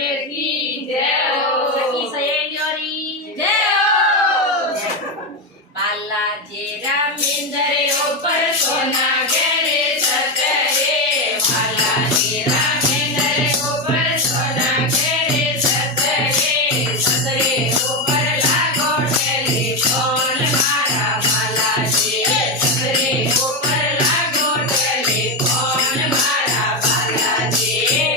की जय हो। सखी सहेलियोरी जय हो। पाला जेरा मिंदरे ऊपर सोना घेरे सतरे पाला जेरा मिंदरे ऊपर सोना घेरे सतरे सतरे ऊपर लागो टेलीफोन मारा पाला जे सतरे ऊपर लागो टेलीफोन मारा पाला जे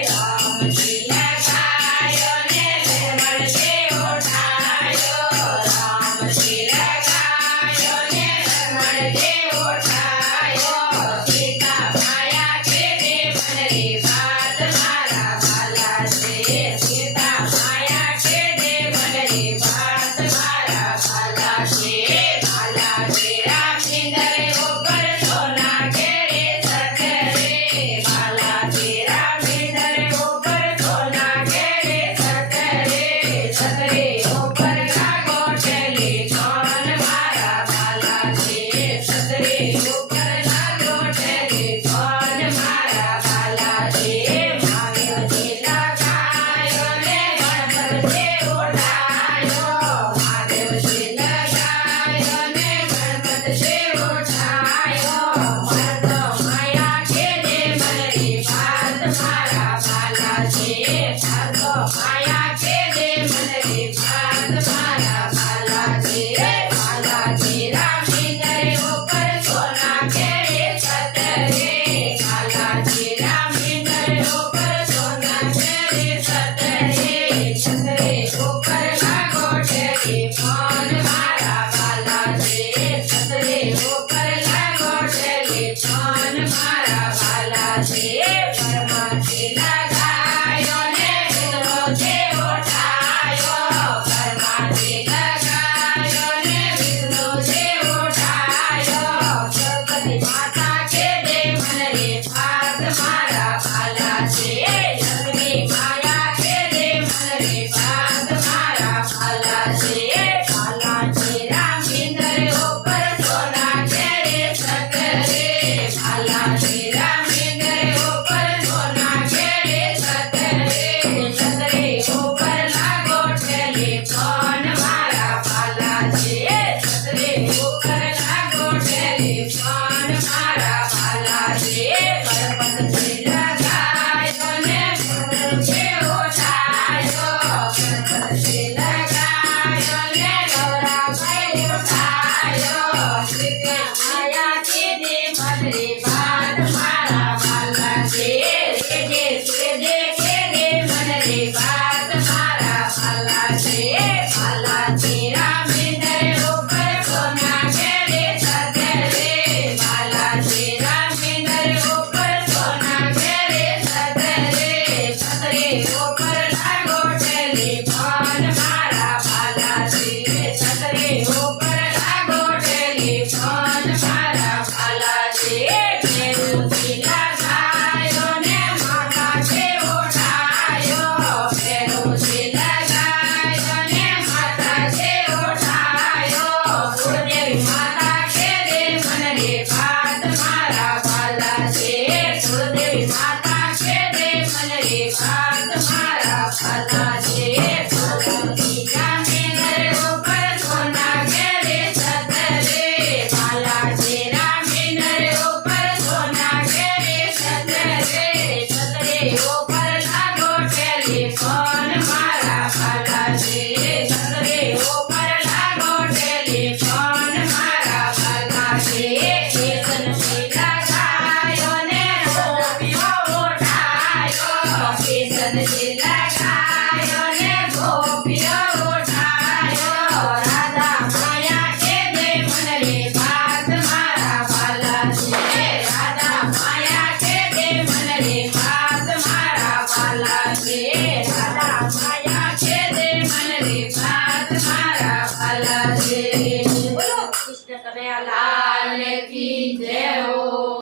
राम जी लगायो ने निर्मल से उठायो राम जी लगायो ने निर्मल से उठायो सीता माया के दे मनरी बात मारा बाला से सीता माया के दे मनरी बात मारा बाला से राम इंदरे ऊपर सोना घेरे सतरे बाला से राम इंदरे ऊपर सोना घेरे सतरे सतरे ऊपर लागो टेलीफोन मारा बाला से सतरे ऊपर लागो टेलीफोन मारा बाला से महादेव जी लगायो ने गणपत से उठायो महादेव जी लगायो ने गणपत से उठायो भरत माया के दे मनरी बात मारा बाला से भरत माया के दे मनरी बात मारा बाला से राम इंदरे ऊपर सोना घेरे सतरे बाला से राम इंदरे ऊपर सोना घेरे सतरे सतरे ऊपर लागो टेलीफोन मारा बाला से सतरे ऊपर लागो टेलीफोन मारा बाला से परमात्मा लगायो ने विष्णु से उठायो परमात्मा लगायो ने विष्णु से उठायो सरस्वती माता के दे मनरी बात मारा बाला से लक्ष्मी माया के दे मनरी बात मारा बाला से राम इंदरे ऊपर सोना घेरे सतरे बाला से राम इंदरे ऊपर सोना घेरे सतरे सतरे ऊपर लागो टेलीफोन मारा बाला से सतरे ऊपर लागो टेलीफोन मारा बाला से गणपत जी लगायो ने गणपत से उठायो गणपत जी लगायो ने गौरा भाई उठायो सीता माया के दे मनरी बात मारा बाला से दे के दे मनरी बात मारा बाला से राम इंदरे ऊपर सोना घेरे सतरे बाला से राम इंदरे ऊपर सोना घेरे सतरे सतरे ऊपर लागो टेलीफोन मारा बाला से सतरे ऊपर लागो टेलीफोन मारा बाला से फेरू जी लगायो ने माता से उठायो फेरू जी लगायो ने माता से उठायो कुलदेवी माता के दे मनरी बात मारा बाला से कुलदेवी माता के दे मनरी बात मारा बाला से भगवती राम इंदरे ऊपर सोना घेरे सतरे बाला से राम इंदरे ऊपर सोना घेरे सतरे सतरे ऊपर लागो टेलीफोन मारा बाला से सतरे ऊपर लागो टेलीफोन मारा बाला से केतन जी लगायो ने गोपियो उठायो केतन जी लगायो ने गोपियो उठायो राधा माया के दे मनरी बात मारा बाला से राधा माया के दे मनरी बात मारा बाला से राधा माया